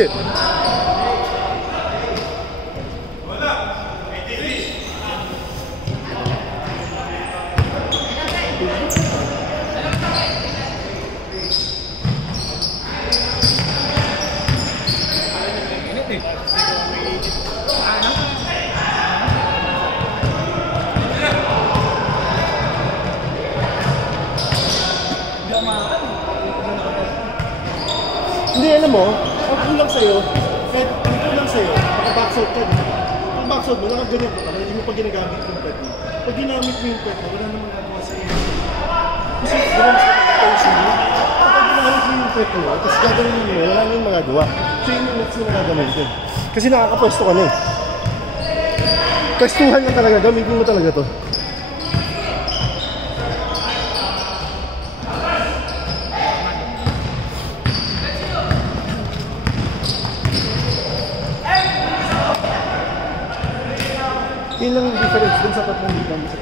it. Hindi, alam mo, ang kulang sa'yo, kahit ang kulang sa'yo, naka-backshot ka. Ang backshot mo, nakaganyan ka, hindi mo pa ginagamit yung pet mo. Pag ginamit mo yung pet mo, wala namang nagawa sa'yo. Kasi gawin sa pag-tension mo, kapag ginamit mo yung pet mo, tapos gagawin mo, wala nang magagawa. So yun yung next mo nagagamitin. Kasi nakakapwesto ka na eh. Pwestuhan lang talaga, gamitin mo talaga to. Yun lang yung difference dun sa tatlong defense.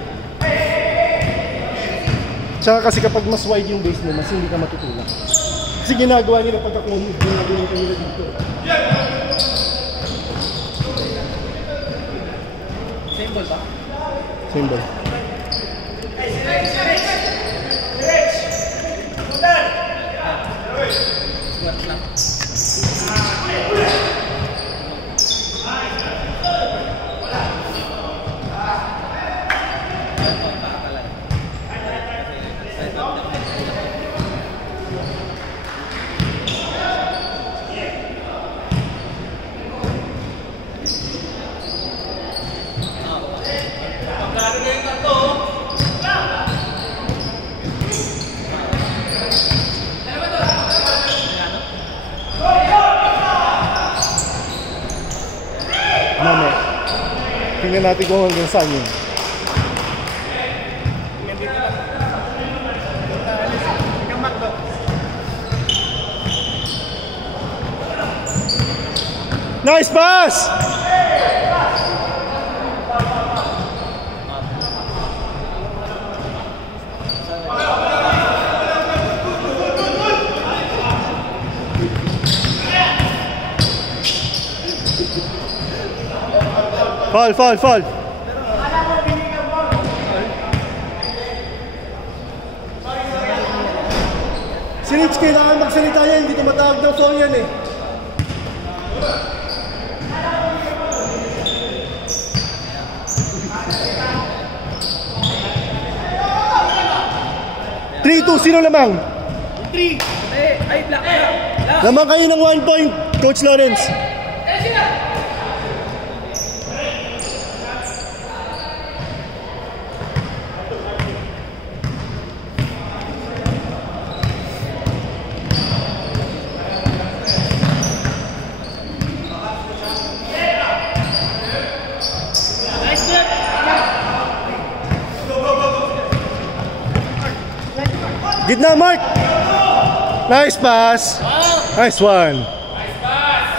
Tsaka kasi kapag mas wide yung base mo, mas hindi ka matutulak. Kasi ginagawa nila pagka-clone, ginagawa nila dito. Same ball ba? Same ball. Squat lang. Tingnan natin kung hanggang saan yun. Nice pass! Foul, foul, foul. Si Rich, kailangan magsalita yan. Hindi tumatawag ng foul yan eh. Three, two, sino lamang? 3. Ay, black. Lamang kayo ng 1 point, Coach Lawrence. Gitna, Mark! Nice pass! Nice one! Nice pass!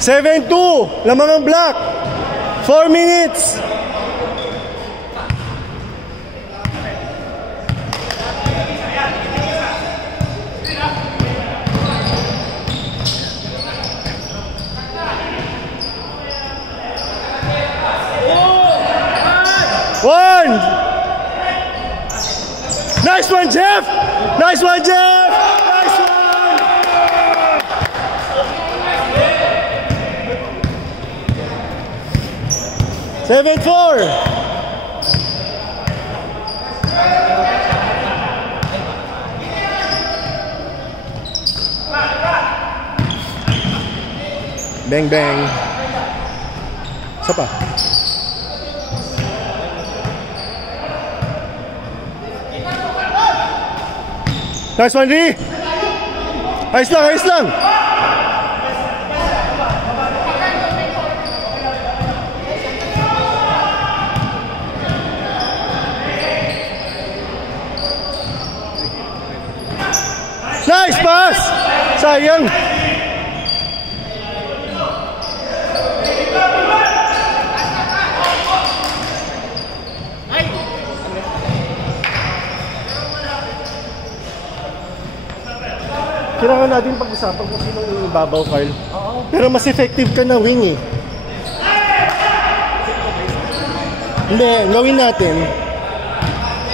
7-2! Lamang ang block! 4 minutes! One! Nice one, Jeff! Nice one, Jeff! Nice one! 7-4! Bang, bang. Isa pa. Nice one, D! Ayos lang, ayos lang! Nice pass! Sayang! Kailangan natin pag-usapan kung sino yung ibabaw, Carl. Oo. Pero mas effective ka na wing eh. Hindi, gawin natin.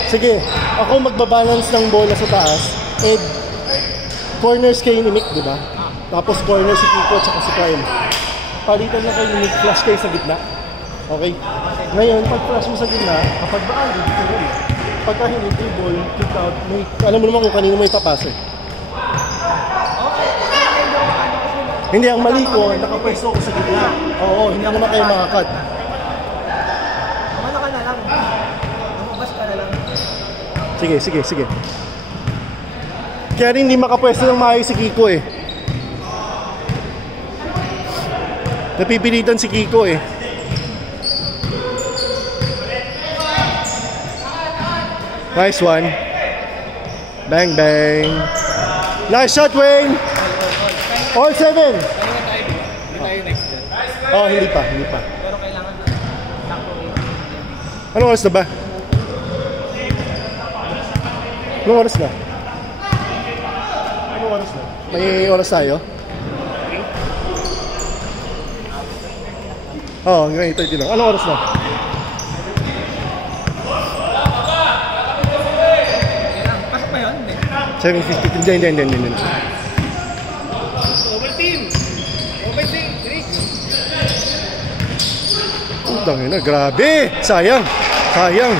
Sige, ako magbabalance ng bola sa taas. Eh, corners kay ni Mick, di ba? Tapos corner si Kiko at si Kyle. Palitan na kay ni Mick, flash kayo sa gitna. Okay? Ngayon, pag flash mo sa gitna, kapag baan, dito rin. Pagka hindi, dribble, kick out, may, alam mo naman kung kanino mo ipapasa. Hindi, ang mali ko, nakapwesto ko sa gitna. Oo, hindi naman kayo makakat. Ano ka na lang? Lumabas ka na lang. Sige, sige, sige. Kaya rin hindi makapwesto ng maayos si Kiko eh. Napipilitan si Kiko eh. Nice one. Bang, bang. Nice shot, Wayne. All 7. Hindi tayo next year. Oh, hindi pa, hindi pa. Pero kailangan na. Anong oras na ba? Anong oras na? Anong oras na? May oras tayo? Oo, hanggang 8:30 lang. Anong oras na? Pasok ba yun? 7:50. Hindi. Over team! Over team! Rick! Utang na, grabe! Sayang! Sayang!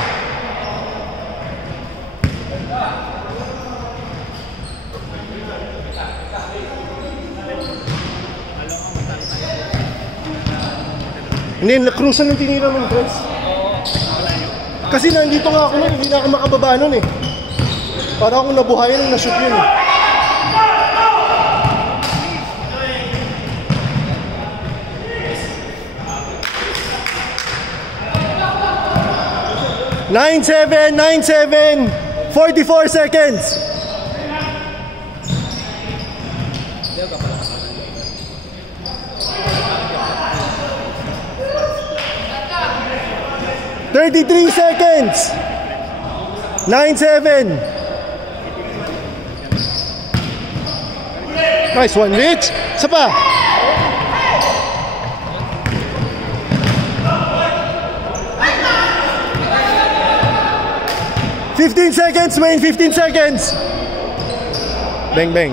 Hindi, nakrusan ng tinira ng press. Kasi nandito nga ako nun, hindi na ako makababa nun eh. Para akong nabuhayan nung na-shoot yun eh. (9-7) 44 seconds. (33 seconds) 9-7. Nice one, Rich. Isa pa. (15 seconds, Wayne. 15 seconds. Bang, bang.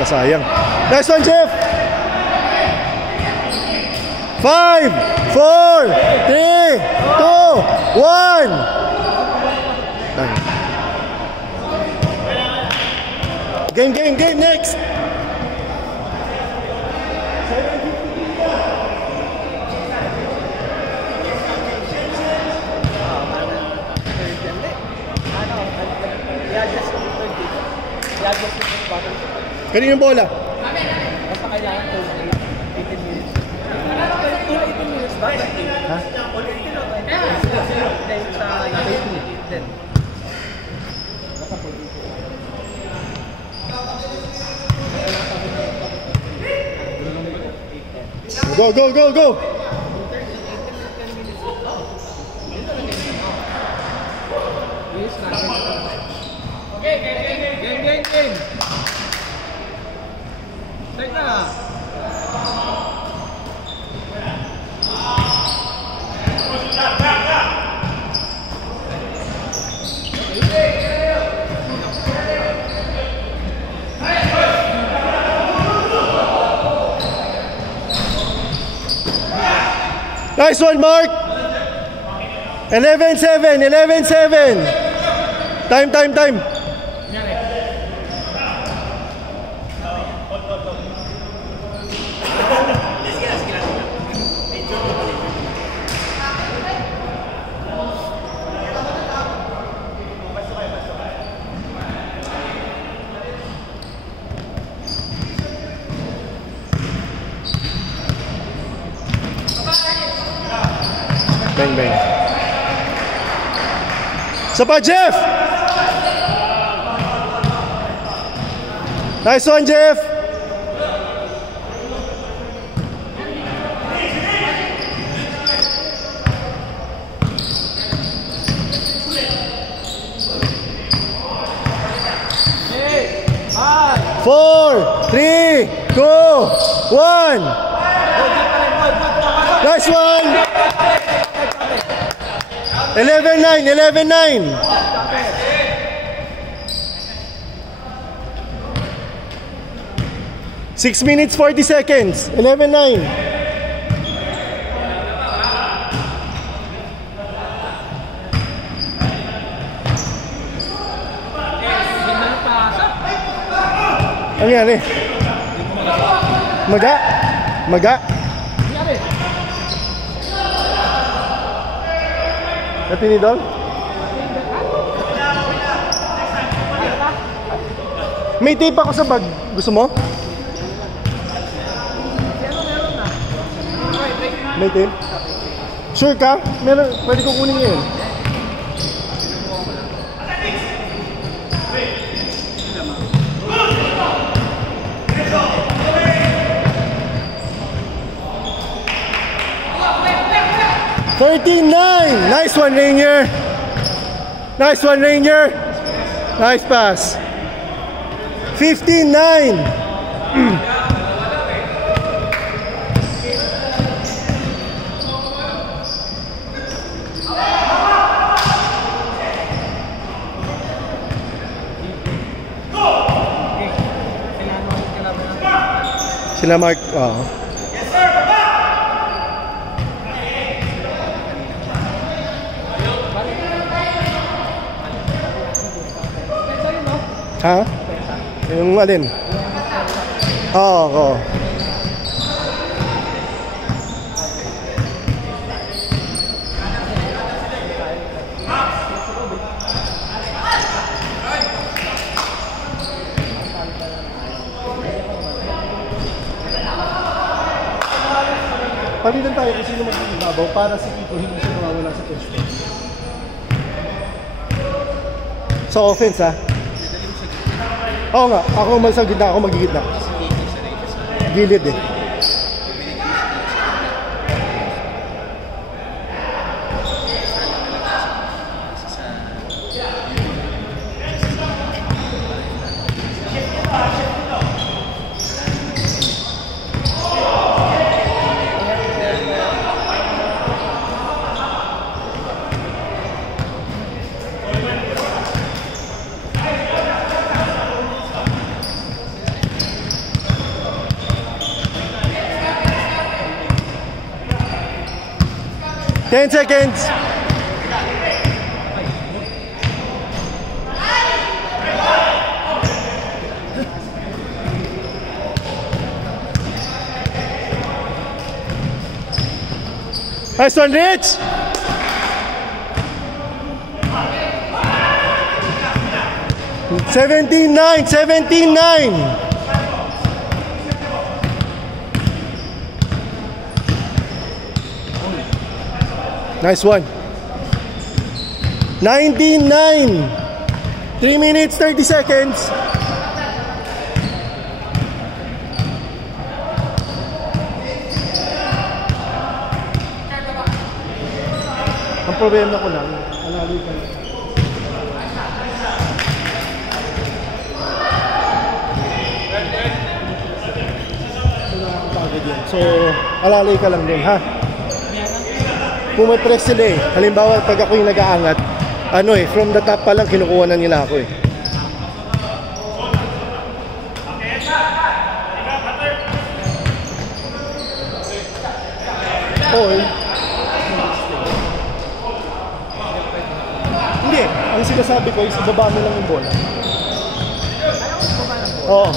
Kasayang. Nice one, Jeff. 5, 4, 3, 2, 1. Bang. Game, next. Kanino yung bola? Basta kailangan ko 18 minutes. 18 minutes ba? Ha? Then sa 18 then. Go. Game. Teka. Nice one, Mark. 11-7. Time. Bang. Sapa, Jeff. Nice one, Jeff. Hey, 5, 4, 3, 2, 1. Last one. 11-9, 11-9. 6 minutes 40 seconds. 11-9. Ano yan eh? Maga? Maga? Natinidol? May tape ako sa bag. Gusto mo? May tape? Sure ka? Meron, pwede ko kunin ngayon. $13-9. Nice one, Rainier. Nice one, Rainier. Nice pass. 15-9. Sila Mark, ha? Yung alin? Oo. Palitan tayo kung sino mag-ibabaw para si Kiko hindi siya nawawala sa pwesto. Sa offense, ha? Oo nga, ako man sa gitna, ako magigitna. Gilid eh. Ten seconds. Nice one, Rich. $17-9, $17-9. Nice one. 19-9. 3 minutes 30 seconds. Ang problema ko lang, alaloy ka lang. So, alalay ka lang din, ha? Pumapress sila eh. Halimbawa, pag ako yung nag-aangat, ano eh, from the top pa lang, kinukuha na nila ako eh. Oo eh. Hindi, ang sinasabi ko is, ibaba mo lang yung bola. Oo.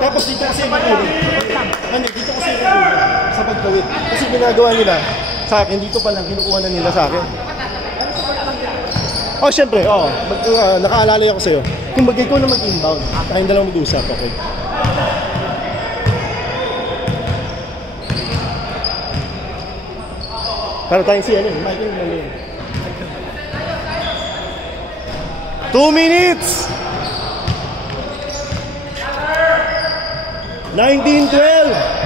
Tapos dito kasi yung ulo. Ano, dito kasi yung ulo. Sa pagtawid. Kasi ginagawa nila, sa akin, dito pa lang, kinukuha na nila sa akin. Oh, syempre, oo. Nakaalalay ako sa'yo. Kung bagay ko na mag-inbound, tayong dalawang mag-usap, okay? Para tayong si ano, Michael Malin. 2 minutes! 19-12!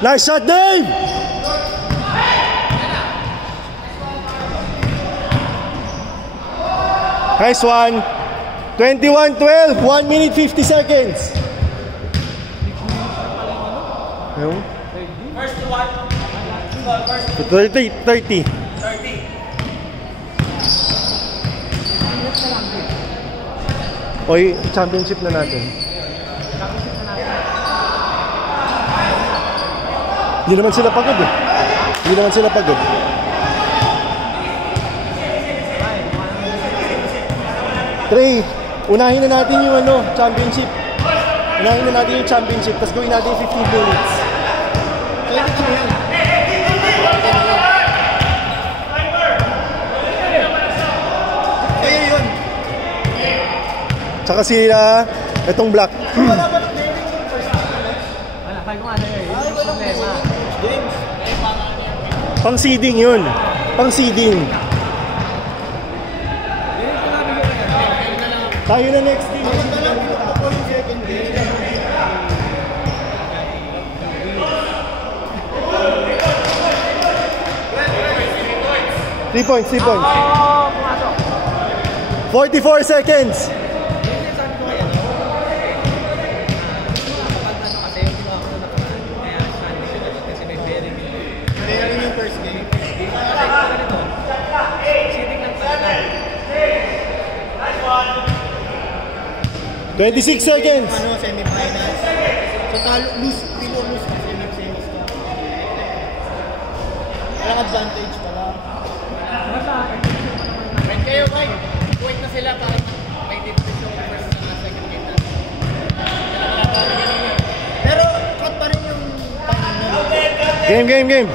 Nice shot, Dave! Nice one. 21-12. 1 minute 50 seconds. Ayun. First to one. First 30. 30. 30. Oy, championship na natin. Hindi naman sila pagod eh. Hindi naman sila pagod. Trey, unahin na natin yung championship. Unahin na natin yung championship, tapos gawin natin yung 15 minutes. Kaya ito na yan. Kaya yun. Tsaka itong black. Wala, sabi ko nga na yun. Yung problema. James. Pang seeding yun. Pang seeding. Tayo na next team. Dapat na lang ako yung second game. 3 points, 3 points. Oh, pumasok. 44 seconds. Yun yung sabi ko kaya. Kapag kasi yung ginawa ko na nakaraan, kaya saan siya kasi may bearing yun. Kaya rin yung first game. Kasi ito ganito. Sitting lang talaga. 26 seconds. Semifinals. So talo, lose kasi nag-semis ka. Walang advantage pala. When kayo, Mike, wait na sila para may difference yung first na second game na. Pero cut pa rin yung Game.